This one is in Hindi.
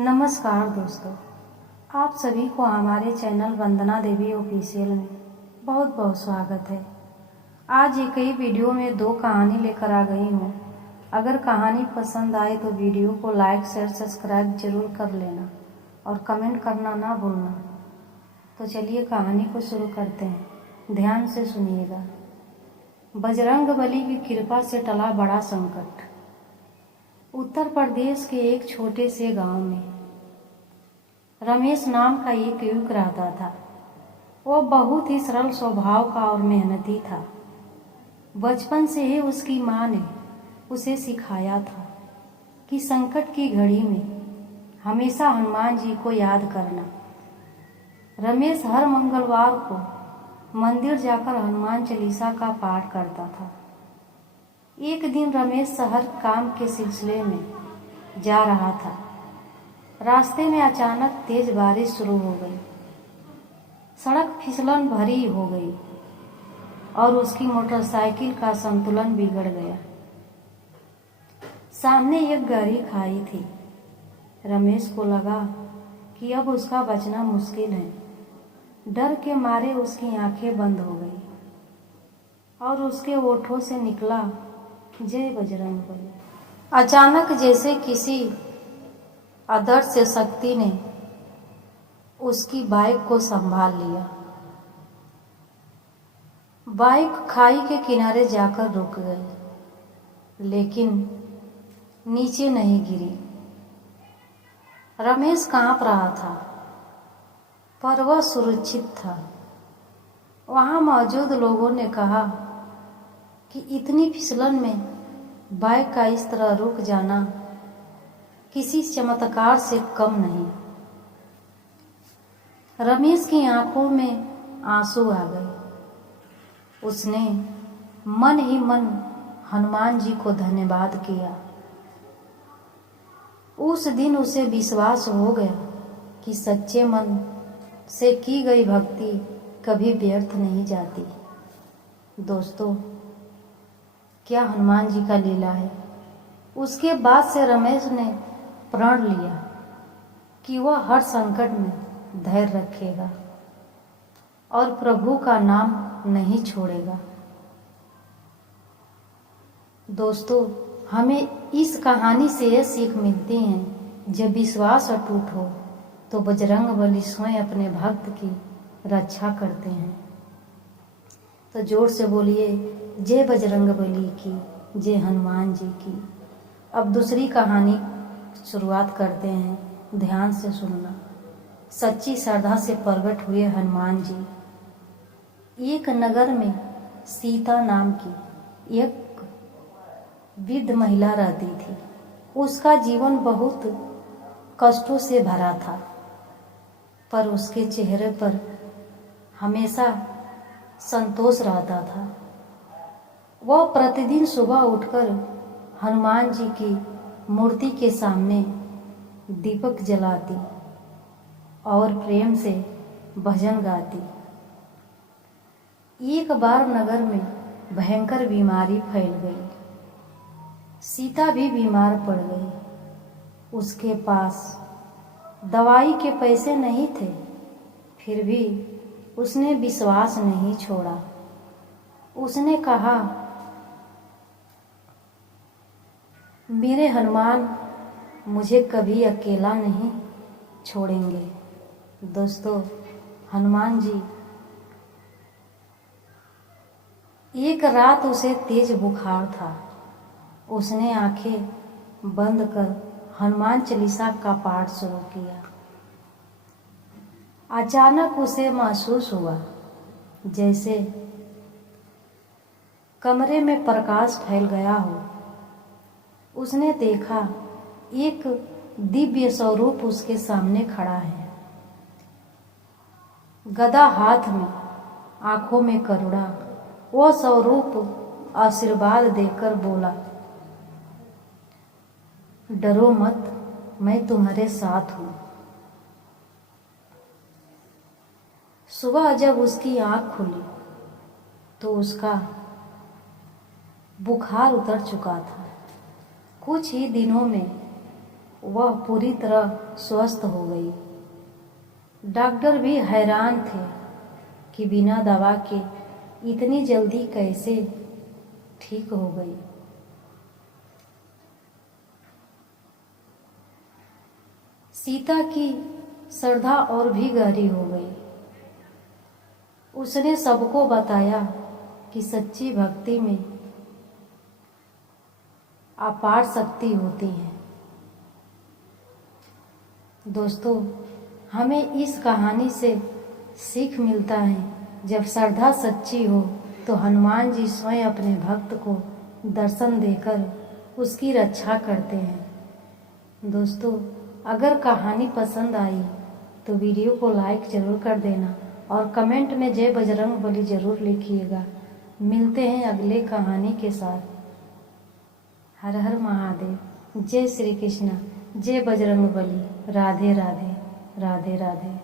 नमस्कार दोस्तों, आप सभी को हमारे चैनल वंदना देवी ऑफिशियल में बहुत बहुत स्वागत है। आज एक ही वीडियो में दो कहानी लेकर आ गई हूँ। अगर कहानी पसंद आए तो वीडियो को लाइक शेयर सब्सक्राइब जरूर कर लेना और कमेंट करना ना भूलना। तो चलिए कहानी को शुरू करते हैं, ध्यान से सुनिएगा। बजरंगबली की कृपा से टला बड़ा संकट। उत्तर प्रदेश के एक छोटे से गांव में रमेश नाम का एक युवक रहता था। वो बहुत ही सरल स्वभाव का और मेहनती था। बचपन से ही उसकी माँ ने उसे सिखाया था कि संकट की घड़ी में हमेशा हनुमान जी को याद करना। रमेश हर मंगलवार को मंदिर जाकर हनुमान चालीसा का पाठ करता था। एक दिन रमेश शहर काम के सिलसिले में जा रहा था। रास्ते में अचानक तेज बारिश शुरू हो गई। सड़क फिसलन भरी हो गई और उसकी मोटरसाइकिल का संतुलन बिगड़ गया। सामने एक गहरी खाई थी। रमेश को लगा कि अब उसका बचना मुश्किल है। डर के मारे उसकी आंखें बंद हो गई और उसके होठों से निकला, जय बजरंगबली। अचानक जैसे किसी अदृश्य शक्ति ने उसकी बाइक को संभाल लिया। बाइक खाई के किनारे जाकर रुक गई, लेकिन नीचे नहीं गिरी। रमेश कांप रहा था, पर वह सुरक्षित था। वहां मौजूद लोगों ने कहा कि इतनी फिसलन में बाइक का इस तरह रुक जाना किसी चमत्कार से कम नहीं। रमेश की आंखों में आंसू आ गए। उसने मन ही मन हनुमान जी को धन्यवाद किया। उस दिन उसे विश्वास हो गया कि सच्चे मन से की गई भक्ति कभी व्यर्थ नहीं जाती। दोस्तों, क्या हनुमान जी का लीला है। उसके बाद से रमेश ने प्रण लिया कि वह हर संकट में धैर्य रखेगा और प्रभु का नाम नहीं छोड़ेगा। दोस्तों, हमें इस कहानी से यह सीख मिलती है, जब विश्वास अटूट हो तो बजरंगबली स्वयं अपने भक्त की रक्षा करते हैं। तो जोर से बोलिए, जय बजरंगबली की, जय हनुमान जी की। अब दूसरी कहानी शुरुआत करते हैं, ध्यान से सुनना। सच्ची श्रद्धा से प्रकट हुए हनुमान जी। एक नगर में सीता नाम की एक वृद्ध महिला रहती थी। उसका जीवन बहुत कष्टों से भरा था, पर उसके चेहरे पर हमेशा संतोष रहता था। वह प्रतिदिन सुबह उठकर हनुमान जी की मूर्ति के सामने दीपक जलाती और प्रेम से भजन गाती। एक बार नगर में भयंकर बीमारी फैल गई। सीता भी बीमार पड़ गई। उसके पास दवाई के पैसे नहीं थे, फिर भी उसने विश्वास नहीं छोड़ा। उसने कहा, मेरे हनुमान मुझे कभी अकेला नहीं छोड़ेंगे। दोस्तों, हनुमान जी, एक रात उसे तेज बुखार था। उसने आंखें बंद कर हनुमान चालीसा का पाठ शुरू किया। अचानक उसे महसूस हुआ जैसे कमरे में प्रकाश फैल गया हो। उसने देखा एक दिव्य स्वरूप उसके सामने खड़ा है, गदा हाथ में, आंखों में करुणा। वह स्वरूप आशीर्वाद देकर बोला, डरो मत, मैं तुम्हारे साथ हूं। सुबह जब उसकी आंख खुली तो उसका बुखार उतर चुका था। कुछ ही दिनों में वह पूरी तरह स्वस्थ हो गई। डॉक्टर भी हैरान थे कि बिना दवा के इतनी जल्दी कैसे ठीक हो गई। सीता की श्रद्धा और भी गहरी हो गई। उसने सबको बताया कि सच्ची भक्ति में अपार शक्ति होती है। दोस्तों, हमें इस कहानी से सीख मिलता है, जब श्रद्धा सच्ची हो तो हनुमान जी स्वयं अपने भक्त को दर्शन देकर उसकी रक्षा करते हैं। दोस्तों, अगर कहानी पसंद आई तो वीडियो को लाइक ज़रूर कर देना और कमेंट में जय बजरंगबली ज़रूर लिखिएगा। मिलते हैं अगले कहानी के साथ। हर हर महादेव। जय श्री कृष्णा। जय बजरंगबली। राधे राधे। राधे राधे।